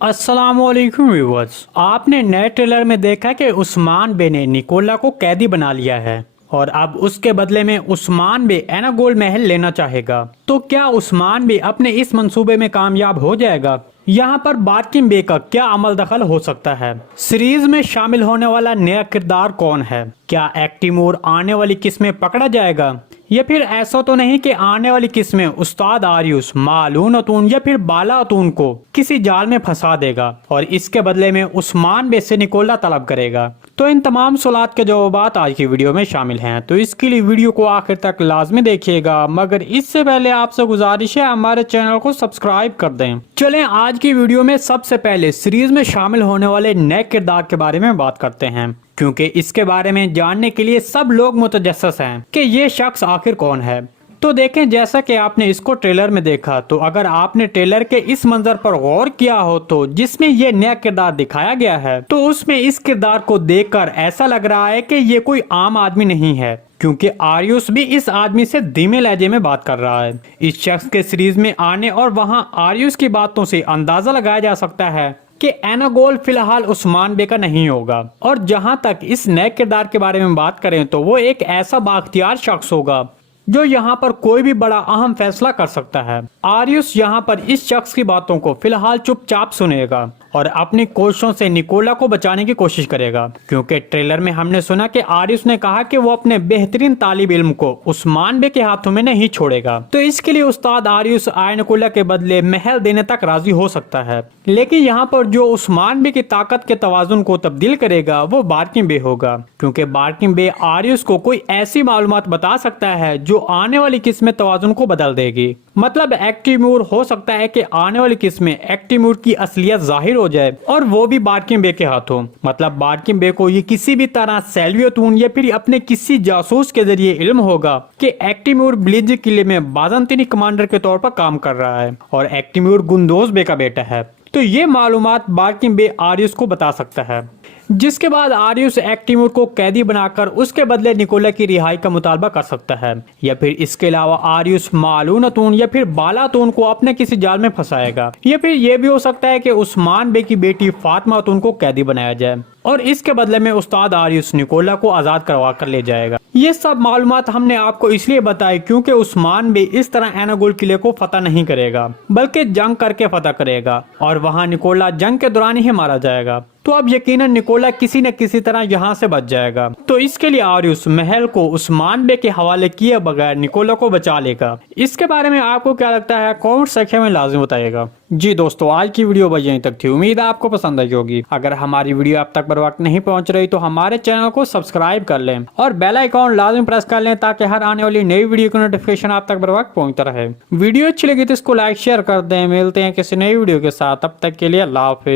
अस्सलाम वालेकुम व्यूअर्स। आपने नए ट्रेलर में देखा कि उस्मान बे ने निकोला को कैदी बना लिया है और अब उसके बदले में उस्मान बे एनागोल महल लेना चाहेगा। तो क्या उस्मान बे अपने इस मंसूबे में कामयाब हो जाएगा? यहाँ पर बारकिन बे का क्या अमल दखल हो सकता है? सीरीज में शामिल होने वाला नया किरदार कौन है? क्या एक्टिमूर आने वाली किस्त में पकड़ा जाएगा या फिर ऐसा तो नहीं कि आने वाली किस्त में उस्ताद आरियुस मालून अतून या फिर बाला अतून को किसी जाल में फंसा देगा और इसके बदले में उस्मान बे से निकोला तलब करेगा? तो इन तमाम सवालात के जवाबात आज की वीडियो में शामिल हैं, तो इसके लिए वीडियो को आखिर तक लाजमी देखिएगा। मगर इससे पहले आपसे गुजारिश है हमारे चैनल को सब्सक्राइब कर दें। चलें आज की वीडियो में सबसे पहले सीरीज में शामिल होने वाले नए किरदार के बारे में बात करते हैं, क्योंकि इसके बारे में जानने के लिए सब लोग मुतजस्सिस हैं कि ये शख्स आखिर कौन है। तो देखें, जैसा कि आपने इसको ट्रेलर में देखा, तो अगर आपने ट्रेलर के इस मंजर पर गौर किया हो तो जिसमें ये नया किरदार दिखाया गया है, तो उसमें इस किरदार को देखकर ऐसा लग रहा है कि ये कोई आम आदमी नहीं है, क्योंकि आरियुस भी इस आदमी से धीमे लहजे में बात कर रहा है। इस शख्स के सीरीज में आने और वहाँ आरियुस की बातों से अंदाजा लगाया जा सकता है कि एनागोल फिलहाल उस्मान बे का नहीं होगा। और जहां तक इस नए किरदार के बारे में बात करें तो वो एक ऐसा बाख्तियार शख्स होगा जो यहाँ पर कोई भी बड़ा अहम फैसला कर सकता है। आरियुस यहाँ पर इस शख्स की बातों को फिलहाल चुपचाप सुनेगा और अपनी कोशिशों से निकोला को बचाने की कोशिश करेगा, क्योंकि ट्रेलर में हमने सुना कि आरियुस ने कहा कि वो अपने बेहतरीन तालिब इल्म को उस्मान बे के हाथों में नहीं छोड़ेगा। तो इसके लिए उस्ताद आरियुस निकोला के बदले महल देने तक राजी हो सकता है, लेकिन यहाँ पर जो उस्मान बे की ताकत के तवाजुन को तब्दील करेगा वो बारकिन बे होगा, क्योंकि बारकिन बे आरियुस को कोई ऐसी मालूमात बता सकता है जो आने वाली किस्त में तवाजुन को बदल देगी। मतलब एक्टिमूर हो सकता है कि आने वाली किस्त में एक्टिमूर की असलियत जाहिर हो जाए और वो भी बारकिन बे के हाथों। मतलब बारकिन बे को ये किसी भी तरह सेल्वियतून या फिर अपने किसी जासूस के जरिए इल्म होगा कि एक्टिमूर ब्लिज किले में बाज़ंतीनी कमांडर के तौर पर काम कर रहा है और एक्टिमूर गुंदोज बे का बेटा है। तो ये मालूमात बारकिन बे आरियुस को बता सकता है, जिसके बाद आरियुस एक्टिमूर को कैदी बनाकर उसके बदले निकोला की रिहाई का मुतालबा कर सकता है। या फिर इसके अलावा आरियुस मालून अतून या फिर बाला अतून को अपने किसी जाल में फंसाएगा। या फिर यह भी हो सकता है कि उस्मान बे की बेटी फातिमा अतून को कैदी बनाया जाए और इसके बदले में उस्ताद आरियुस निकोला को आजाद करवा कर ले जाएगा। ये सब मालूमात हमने आपको इसलिए बताई क्योंकि उस्मान बे इस तरह एनागोल किले को फतह नहीं करेगा, बल्कि जंग करके फतह करेगा और वहां निकोला जंग के दौरान ही मारा जाएगा। तो अब यकीनन निकोला किसी न किसी तरह यहाँ से बच जाएगा। तो इसके लिए आरियुस महल को उस्मान बे के हवाले किए बगैर निकोला को बचा लेगा। इसके बारे में आपको क्या लगता है, कमेंट सेक्शन में लाजिम बताइएगा। जी दोस्तों, आज की वीडियो बस यहीं तक थी। उम्मीद है आपको पसंद आई होगी। अगर हमारी वीडियो आप तक बर वक्त नहीं पहुंच रही तो हमारे चैनल को सब्सक्राइब कर लें और बेल आइकॉन लाजिम प्रेस कर लें, ताकि हर आने वाली नई वीडियो की नोटिफिकेशन आप तक बर वक्त पहुंचता रहे। वीडियो अच्छी लगी तो इसको लाइक शेयर कर दें। मिलते हैं किसी नई वीडियो के साथ, तब तक के लिए अल्लाह हाफिज।